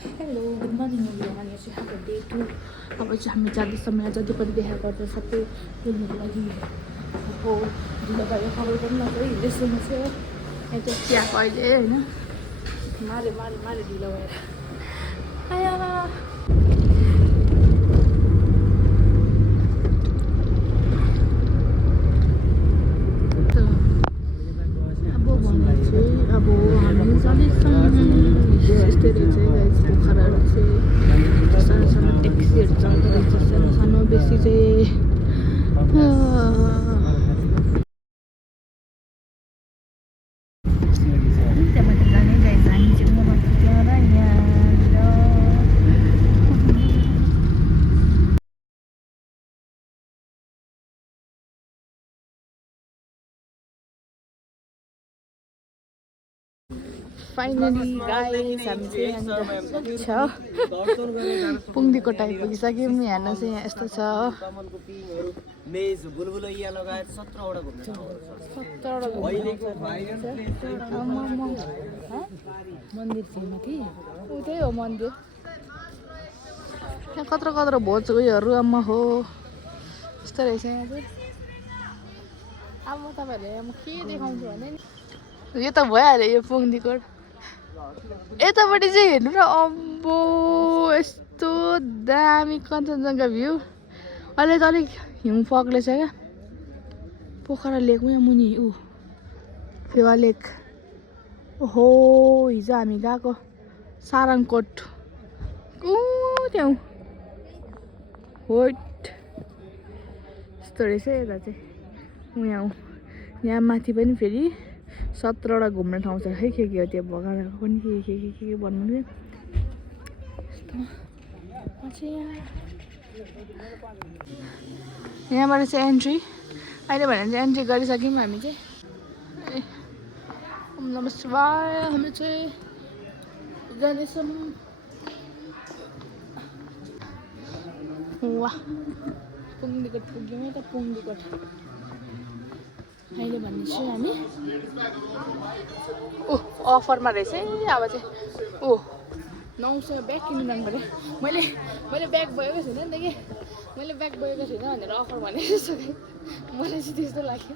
Hello good morning everyone. यो चाहिँ हाम्रो डे 2। अब चाहिँ हामी जाँदैछौँ। यहाँ जति पनि देखा गर्छ सबै खेल्नुको लागि। अब ढिलो भयो, खबर पनि नगयो। हिँड्दैछु म चाहिँ हो यहाँ चाहिँ चियाको अहिले होइन मारे ढिलो भएर आया। अब हामी जाँदैछौँ। यस्तै रहेछ गाइस, पोखराहरू चाहिँ सानो सानो ट्याक्सीहरू चल्दो रहेछ। सानो सानो बेसी चाहिँ त्यहाँबाट जाने गाइस। हामी चाहिँ मोबाइल त्यहाँ र यहाँनिर फाइनली गाइस हामी चाहिँ यहाँनिर छ पुङ्दीको टाइप पुगिसक्यौँ। हेर्नु चाहिँ यहाँ यस्तो छ मन्दिर थियो माथि। ऊ त्यही हो मन्दिर। यहाँ कत्रो कत्रो भोज उयोहरू आम्मा हो यस्तो रहेछ यहाँ चाहिँ। अब म तपाईँहरूलाई म के देखाउँछु भने नि यो त भइहाल्यो यो पुङ्दीकोट। यतापट्टि चाहिँ हेर्नु न, अम्बो यस्तो दामी कञ्चनजङ्घा भ्यू। अहिले त अलिक हिउँ पग्लेछ क्या। पोखरा लेक यहाँ मुनि ऊ फेवा लेक। ओहो हिजो हामी गएको सारङकोट ऊ त्यहाँ होट यस्तो रहेछ यता चाहिँ। यहाँ माथि पनि फेरि 17वटा घुम्ने ठाउँ छ है। के हो त्यो भगवान्हरूको पनि के भन्नु थियो यस्तो। यहाँबाट चाहिँ एन्ट्री अहिले भने चाहिँ एन्ट्री गरिसक्यौँ हामी चाहिँ। ओम नमः शिवाय। हामी चाहिँ जाँदैछौँ। वाह पुङ्दीकोट पुग्यौँ। यता पुङ्दीकोट अहिले भन्ने चाहिँ हामी अफरमा रहेछ है। अब चाहिँ 900 ब्याग किन्नु जानु पऱ्यो। मैले ब्याग बोकेको छुइनँ नि त कि मैले ब्याग बोकेको छुइनँ भनेर अफर भनेको छु। मलाई चाहिँ त्यस्तो लाग्यो।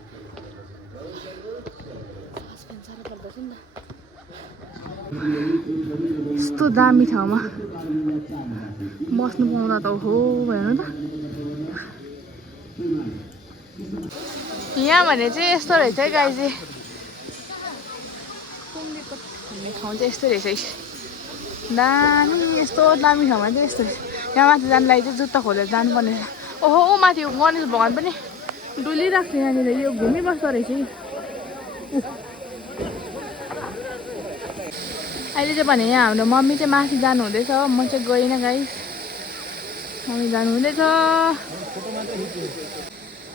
साह्रो पर्दछ नि त यस्तो दामी ठाउँमा बस्नु पाउँदा त हो भएन त। यहाँ भने चाहिँ यस्तो रहेछ है गाई चाहिँ। पुङ्दीकोट भन्ने ठाउँ चाहिँ यस्तो रहेछ दामी। यस्तो दामी ठाउँमा चाहिँ यस्तो रहेछ। यहाँ माथि जानुलाई चाहिँ जुत्ता खोलेर जानुपर्ने रहेछ। ओहो माथि गणेश भगवान् पनि डुलिरहेको थियो यहाँनिर। यो घुमिबस्दो रहेछ कि अहिले चाहिँ भने यहाँ हाम्रो मम्मी चाहिँ माथि जानु हुँदैछ। म चाहिँ गइनँ गाइस, मम्मी जानु हुँदैछ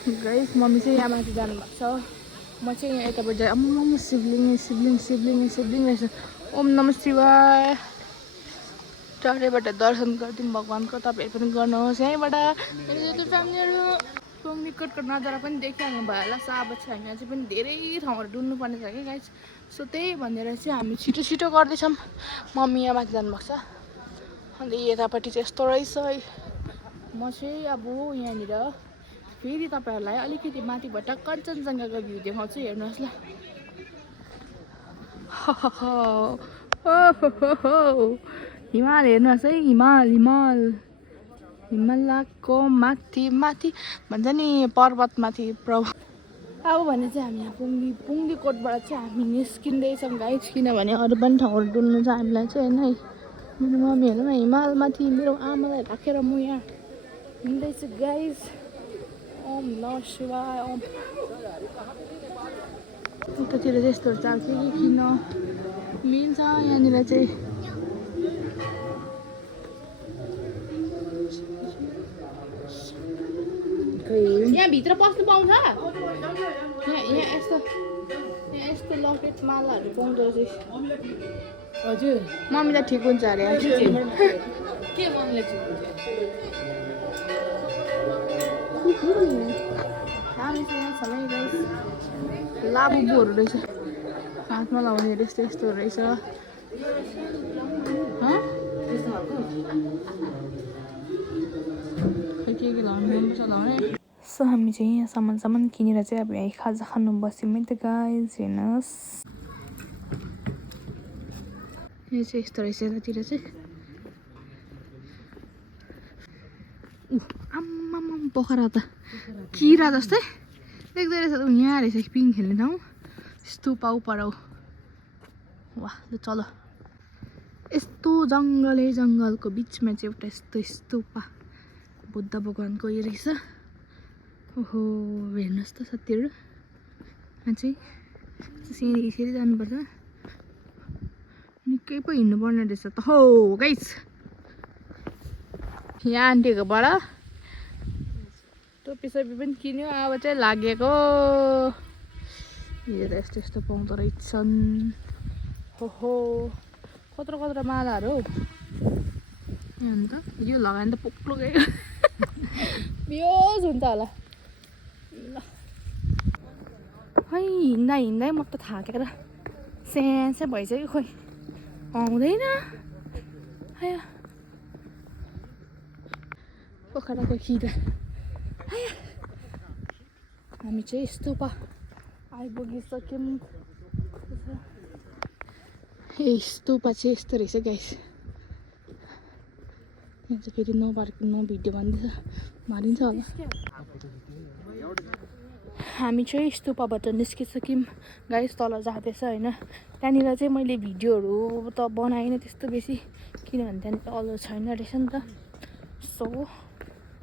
गाइस। मम्मी चाहिँ यहाँ माथि जानुभएको छ। म चाहिँ यहाँ यताबाट जाएँ। अम्म शिवलिङ रहेछ। ओम नमः शिवाय। टाढैबाट दर्शन गरिदिउँ भगवान्को। तपाईँहरू पनि गर्नुहोस् यहीँबाट। फ्यामिलीहरू पुङ्दीकोटको नजारा पनि देखिहाल्नु भयो होला। अब चाहिँ हामी अझै पनि धेरै ठाउँहरू डुल्नु पर्ने छ कि गाइस। सो त्यही भनेर चाहिँ हामी छिटो गर्दैछौँ। मम्मी यहाँ माथि जानुभएको छ। अन्त यतापट्टि चाहिँ यस्तो रहेछ। म चाहिँ अब यहाँनिर फेरि तपाईँहरूलाई अलिकति माथिबाट कञ्चनजङ्घाको भ्यू देखाउँछु। हेर्नुहोस् ल। हिमाल हेर्नुहोस् है। हिमालयको माथि भन्छ नि पर्वतमाथि प्रभु। अब भने चाहिँ हामी यहाँ पुङ्दीकोटबाट चाहिँ हामी निस्किँदैछौँ गाइस। किनभने अरू पनि ठाउँहरू डुल्नु छ हामीलाई चाहिँ होइन। मेरो मम्मीहरू न हिमालमाथि मेरो आमालाई राखेर म यहाँ हिँड्दैछु गाइस। ओम नमः शिवाय। ओम उतातिर चाहिँ यस्तोहरू चाल्छ कि किन मिल्छ यहाँनिर चाहिँ। यहाँ भित्र पस्नु पाउँछ। यहाँ यस्तो लकेट मालाहरू पाउँदो रहेछ। हजुर मम्मीलाई ठिक हुन्छ अरे के मम्मीलाई ठिक हुन्छ। लाबुबुहरू रहेछ हातमा लाउने यस्तो रहेछ। सो हामी चाहिँ यहाँ सामान किनेर चाहिँ अब यहाँ खाजा खानु बस्यौँ है त गाइज हेर्नुहोस् यो चाहिँ यस्तो रहेछ यतातिर चाहिँ आम्माम पोखरा त किरा जस्तै देख्दै रहेछ यहाँ रहेछ पिङ खेल्ने ठाउँ स्तूपा उपराउ वाह ल चलो यस्तो जङ्गलको बिचमा चाहिँ एउटा यस्तो स्तूपा बुद्ध भगवानको यो रहेछ ओहो हेर्नुहोस् त साथीहरू यहाँ चाहिँ यसरी जानुपर्छ निकै पो हिँड्नुपर्ने रहेछ त हो गाइस यहाँ आन्टीकोबाट टोपी सोपी पनि किन्यो अब चाहिँ लागेको यो त यस्तो पाउँदो रहेछन् हो कत्रो मालाहरू हौ अन्त यो लगायो भने त पोक्लो गयो बियोज हुन्छ होला ल खै हिँड्दा म त थाकेर स्यास्या भइसक्यो खोइ आउँदैन आया पोखराको खिरा आया हामी चाहिँ स्तूपा आइपुगिसक्यौँ ए स्तूपा चाहिँ यस्तो रहेछ गाइस यहाँ चाहिँ फेरि नो भिडियो भन्दैछ मारिन्छ होला हामी चाहिँ स्तूपाबाट निस्किसक्यौँ गाइस तल जाँदैछ होइन त्यहाँनिर चाहिँ मैले भिडियोहरू त बनाइनँ त्यस्तो बेसी किनभने त्यहाँनिर अलो छैन रहेछ नि त सो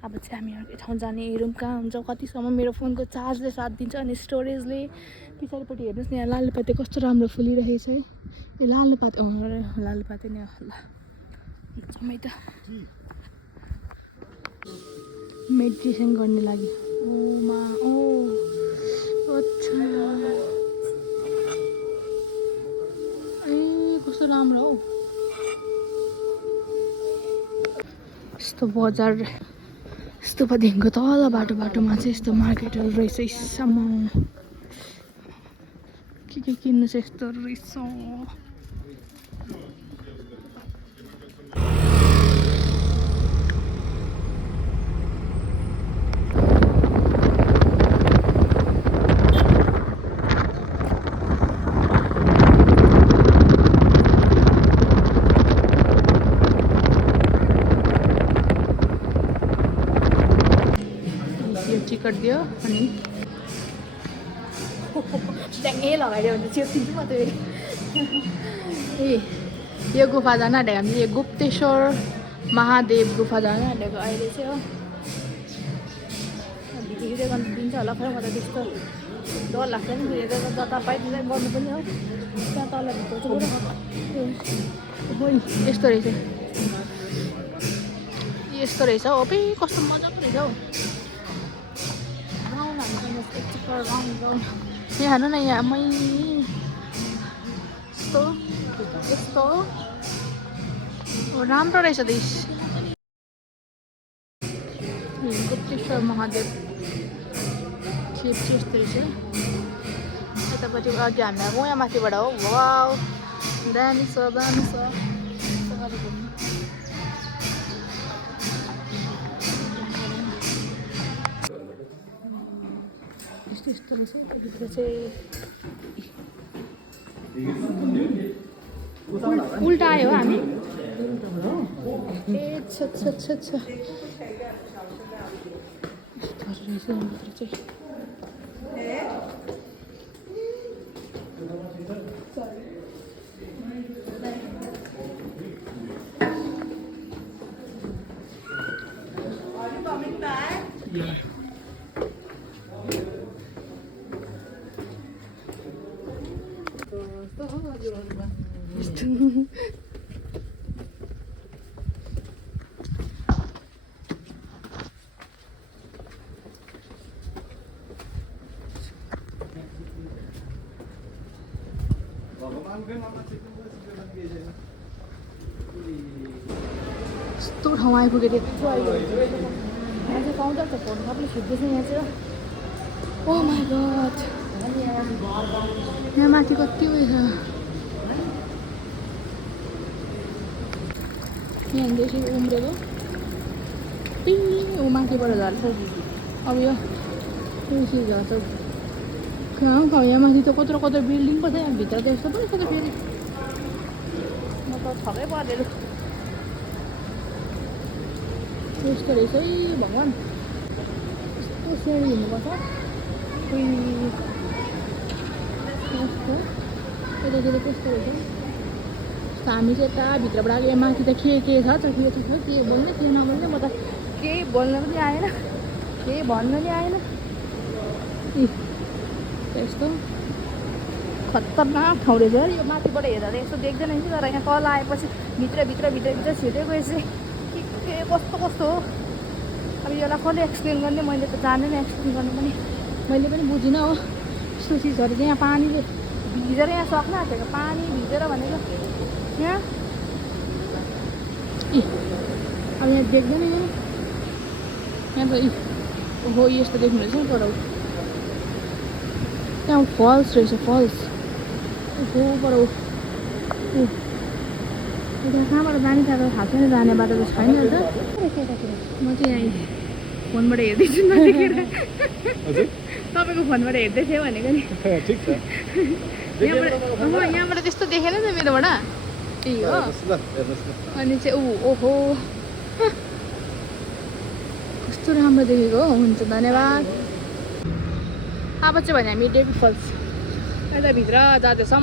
अब चाहिँ हामी अर्कै ठाउँ जाने हेरौँ कहाँ हुन्छ कतिसम्म मेरो फोनको चार्जले साथ दिन्छ अनि स्टोरेजले पछाडिपट्टि हेर्नुहोस् न यहाँ लालुपाते कस्तो राम्रो फुलिरहेछ है यो लालुपाते नै होला जम्मै त मेडिटेसन गर्ने लागि अच्छा ए कस्तो राम्रो हौ यस्तो बजार स्तूपादेखिको तल बाटोमा चाहिँ यस्तो मार्केटहरू रहेछ इस्सम्म के किन्नु चाहिँ यस्तो रहेछ टिकट दियो अनि ड्याङ्गै लगाइदियो भने चेप्टिन्छ मात्रै ए यो गुफा जान आँटेको हामीले यो गुप्तेश्वर महादेव गुफा जान आँटेको अहिले चाहिँ हो भिडियो गर्नु दिन्छ होला खै म त त्यस्तो डर लाग्छ नि भिडियो जतापाइ त्यसै गर्नु पनि हो त्यहाँ तल भित्र चाहिँ यस्तो रहेछ हौ अबै कस्तो मजाको रहेछ हौ यहाँ हेर्नु न यहाँ यस्तो राम्रो रहेछ देश गुप्तेश्वर महादेव खेप चाहिँ यस्तो रहेछ यतापट्टि अघि हामी अब यहाँ माथिबाट हो वाउ दामी छ यस्तो रहेछ त्यतिखेर चाहिँ उल्टा आयो हामी ए छ यस्तो रहेछ यहाँभित्र चाहिँ यस्तो ठाउँ आइपुगेर यत्रो आइपुग्यो यहाँ चाहिँ पाउँछ त फोन सबैले खिच्दैछ यहाँ चाहिँ ओ माई गड यहाँ माथि कति उयो छ यहाँदेखि यसरी उम्रेको ऊ माथिबाट झर्छ अब यो यसरी झर्छ कहाँ खाऊ यहाँ माथि त कत्रो कत्रो बिल्डिङ पो छ यहाँ भित्र त यस्तो पनि छ त फेरि म त छक्कै परेर यस्तो रहेछ है भगवान् यस्तो सिँढी हिँड्नुपर्छ यस्तो यतातिर कस्तो रहेछ हामी चाहिँ यता भित्रबाट यहाँ माथि त के छ के बोल्ने के नबोल्ने म त केही बोल्न पनि आएन केही भन्न नि आएन यस्तो खतरनाक ठाउँ रहेछ यो माथिबाट हेर्दा त यस्तो देख्दैन कि तर यहाँ तल आएपछि भित्र छिटै गएपछि के कस्तो कस्तो हो अब यसलाई कसले एक्सप्लेन गर्ने मैले त जानेन एक्सप्लेन गर्नु पनि मैले पनि बुझिनँ हो यस्तो चिजहरू चाहिँ यहाँ पानीले भिजेर यहाँ सक्न आँटेको पानी भिजेर भनेको यहाँ अब यहाँ देख्दैन यहाँ त हो यस्तो देख्नु रहेछ नि पर त्यहाँ फल्स रहेछ फल्स हो पर त्यहाँ कहाँबाट जाने थाहा थाहा छैन जाने बाटो त छैन त म चाहिँ यहाँ फोनबाट हेर्दैछु नदेखेर तपाईँको फोनबाट हेर्दै थियो भनेको नि यहाँबाट त्यस्तो देखेन त मेरोबाट त्यही हो अनि चाहिँ ओहो कस्तो राम्रो देखेको हो हुन्छ धन्यवाद अब चाहिँ भने हामी डेभिड फल्स यता भित्र जाँदैछौँ